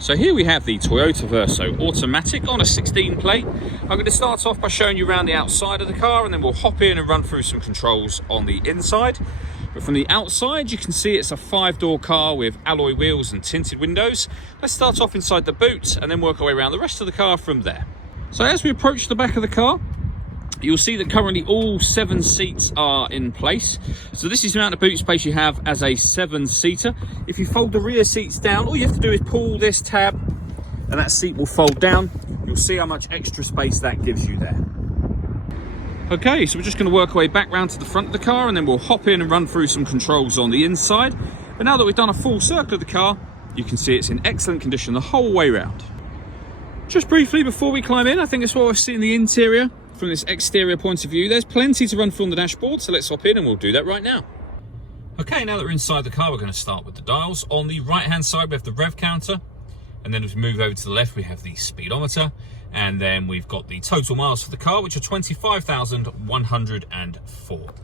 So here we have the Toyota Verso automatic on a 16 plate. I'm going to start off by showing you around the outside of the car, and then we'll hop in and run through some controls on the inside. But from the outside, you can see it's a 5-door car with alloy wheels and tinted windows. Let's start off inside the boot and then work our way around the rest of the car from there. So as we approach the back of the car, you'll see that currently all 7 seats are in place. So this is the amount of boot space you have as a 7-seater. If you fold the rear seats down, all you have to do is pull this tab and that seat will fold down. You'll see how much extra space that gives you there. Okay, so we're just going to work our way back round to the front of the car, and then we'll hop in and run through some controls on the inside. But now that we've done a full circle of the car, you can see it's in excellent condition the whole way round. Just briefly before we climb in, I think it's what we're seeing the interior from this exterior point of view. There's plenty to run through on the dashboard, so let's hop in and we'll do that right now. Okay, now that we're inside the car, we're going to start with the dials. On the right hand side we have the rev counter, and then as we move over to the left we have the speedometer, and then we've got the total miles for the car, which are 25,104.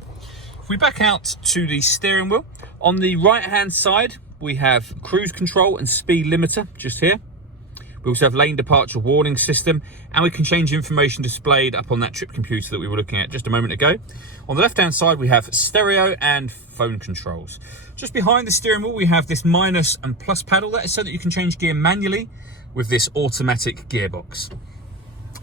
If we back out to the steering wheel, on the right hand side we have cruise control and speed limiter just here. We also have lane departure warning system, and we can change information displayed up on that trip computer that we were looking at just a moment ago. On the left hand side we have stereo and phone controls. Just behind the steering wheel we have this minus and plus paddle. That is so that you can change gear manually with this automatic gearbox.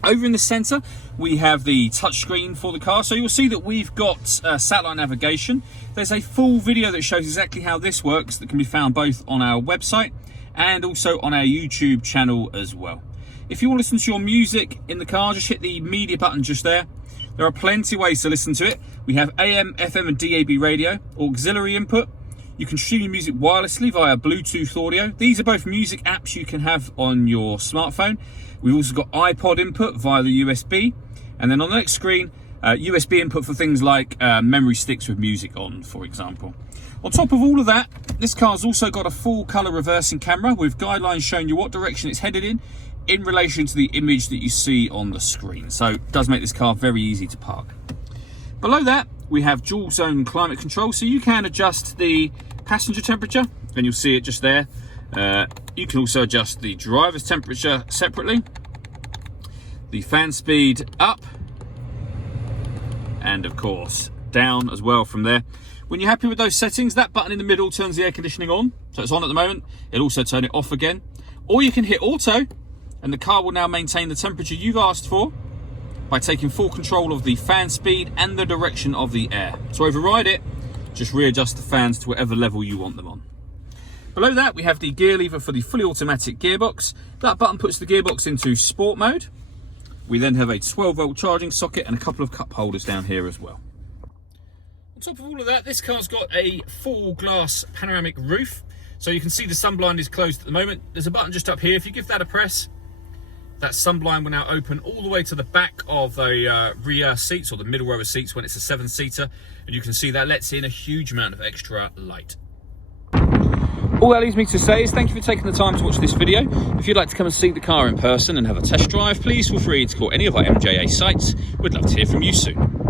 Over in the center we have the touchscreen for the car, so you'll see that we've got satellite navigation. There's a full video that shows exactly how this works that can be found both on our website and also on our YouTube channel as well. If you want to listen to your music in the car, just hit the media button just there. There are plenty of ways to listen to it. We have AM, FM and DAB radio, auxiliary input. You can stream your music wirelessly via Bluetooth audio. These are both music apps you can have on your smartphone. We've also got iPod input via the USB. And then on the next screen, USB input for things like memory sticks with music on, for example. On top of all of that, this car's also got a full colour reversing camera with guidelines showing you what direction it's headed in relation to the image that you see on the screen. So it does make this car very easy to park. Below that, we have dual zone climate control, so you can adjust the passenger temperature, and you'll see it just there. You can also adjust the driver's temperature separately, the fan speed up, and of course down as well from there. When you're happy with those settings, that button in the middle turns the air conditioning on, so it's on at the moment. It'll also turn it off again, or you can hit auto and the car will now maintain the temperature you've asked for by taking full control of the fan speed and the direction of the air. To override it, just readjust the fans to whatever level you want them on. Below that we have the gear lever for the fully automatic gearbox. That button puts the gearbox into sport mode. We then have a 12-volt charging socket and a couple of cup holders down here as well. On top of all of that, this car's got a full glass panoramic roof, so you can see the sunblind is closed at the moment. There's a button just up here. If you give that a press, that sunblind will now open all the way to the back of the rear seats, or the middle row of seats when it's a 7-seater, and you can see that lets in a huge amount of extra light. All that leaves me to say is thank you for taking the time to watch this video. If you'd like to come and see the car in person and have a test drive, please feel free to call any of our MJA sites. We'd love to hear from you soon.